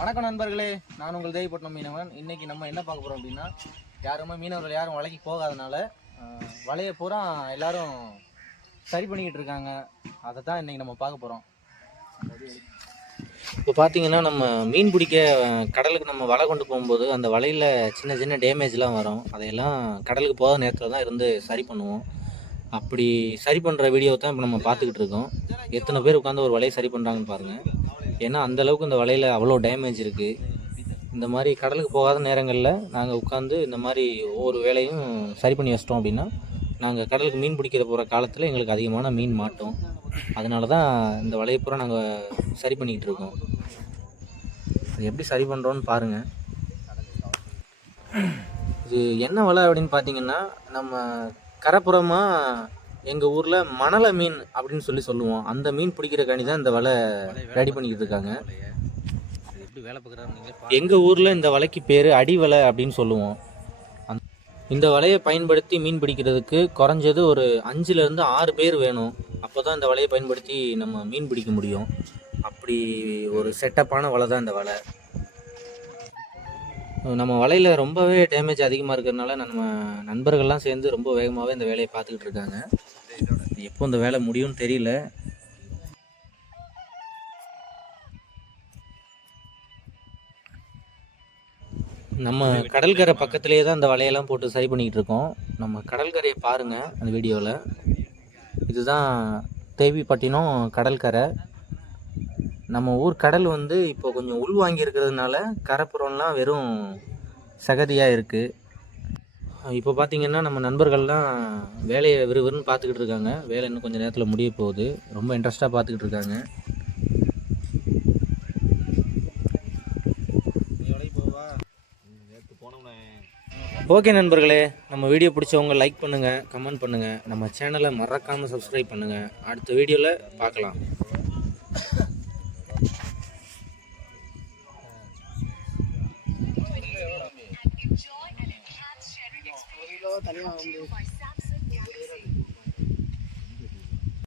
வணக்கம் நண்பர்களே, நான் உங்கள் தேவிப்பட்டினம் மீனவன். இன்றைக்கி நம்ம என்ன பார்க்க போகிறோம் அப்படின்னா, மீனவர்கள் யாரும் வலைக்கு போகாதனால வலையை பூரா எல்லோரும் சரி பண்ணிக்கிட்டு இருக்காங்க. அதை தான் இன்றைக்கி நம்ம பார்க்க போகிறோம். இப்போ பார்த்தீங்கன்னா, நம்ம மீன் பிடிக்க கடலுக்கு நம்ம வலை கொண்டு போகும்போது அந்த வலையில் சின்ன சின்ன டேமேஜ்லாம் வரும். அதையெல்லாம் கடலுக்கு போகாத நேரத்தில் தான் இருந்து சரி பண்ணுவோம். அப்படி சரி பண்ணுற வீடியோ தான் இப்போ நம்ம பார்த்துக்கிட்டு இருக்கோம். எத்தனை பேர் உட்காந்து ஒரு வலையை சரி பண்ணுறாங்கன்னு பாருங்கள். ஏன்னா அந்தளவுக்கு இந்த வலையில் அவ்வளோ டேமேஜ் இருக்குது. இந்த மாதிரி கடலுக்கு போகாத நேரங்களில் நாங்கள் உட்காந்து இந்த மாதிரி ஒவ்வொரு வேலையும் சரி பண்ணி வச்சிட்டோம் அப்படின்னா, நாங்கள் கடலுக்கு மீன் பிடிக்கிற போகிற காலத்தில் எங்களுக்கு அதிகமான மீன் மாட்டோம். அதனால தான் இந்த வலையை பூரா நாங்கள் சரி பண்ணிக்கிட்டு இருக்கோம். இது எப்படி சரி பண்ணுறோன்னு பாருங்கள். இது என்ன வலை அப்படின்னு பார்த்தீங்கன்னா, நம்ம கரைப்புறமாக எங்கள் ஊரில் மணலை மீன் அப்படின்னு சொல்லுவோம். அந்த மீன் பிடிக்கிறக்காண்டி தான் இந்த வலை ரெடி பண்ணிக்கிட்டு இருக்காங்க. எப்படி வேலை பார்க்குறாங்க? எங்கள் ஊரில் இந்த வலைக்கு பேர் அடி வலை அப்படின்னு சொல்லுவோம். இந்த வலையை பயன்படுத்தி மீன் பிடிக்கிறதுக்கு குறைஞ்சது ஒரு 5லேருந்து 6 பேர் வேணும். அப்போ தான் இந்த வலையை பயன்படுத்தி நம்ம மீன் பிடிக்க முடியும். அப்படி ஒரு செட்டப்பான வலை தான் இந்த வலை. நம்ம வலையில் ரொம்பவே டேமேஜ் அதிகமாக இருக்கிறதுனால நம்ம நண்பர்கள்லாம் சேர்ந்து ரொம்ப வேகமாகவே இந்த வேலையை பார்த்துக்கிட்டு இருக்காங்க. எப்போ இந்த வேலை முடியும்னு தெரியல. நம்ம கடற்கரை பக்கத்துலேயே தான் இந்த வலையெல்லாம் போட்டு சரி பண்ணிக்கிட்டு இருக்கோம். நம்ம கடற்கரையை பாருங்கள் அந்த வீடியோவில். இதுதான் தேவிப்பட்டினம் கடற்கரை. நம்ம ஊர் கடல் வந்து இப்போ கொஞ்சம் உள்வாங்கி இருக்கிறதுனால கரைப்புறம்லாம் வெறும் சகதியாக இருக்குது. இப்போ பார்த்திங்கன்னா நம்ம நண்பர்கள்லாம் வேலையை விறுவிறுன்னு பார்த்துக்கிட்டு இருக்காங்க. வேலை இன்னும் கொஞ்சம் நேரத்தில் முடிய போகுது. ரொம்ப இன்ட்ரெஸ்ட்டாக பார்த்துக்கிட்டு இருக்காங்க. ஓகே நண்பர்களே, நம்ம வீடியோ பிடிச்சவங்க லைக் பண்ணுங்கள், கமெண்ட் பண்ணுங்கள், நம்ம சேனலை மறக்காமல் சப்ஸ்கிரைப் பண்ணுங்கள். அடுத்த வீடியோவில் பார்க்கலாம். தனியாக வந்து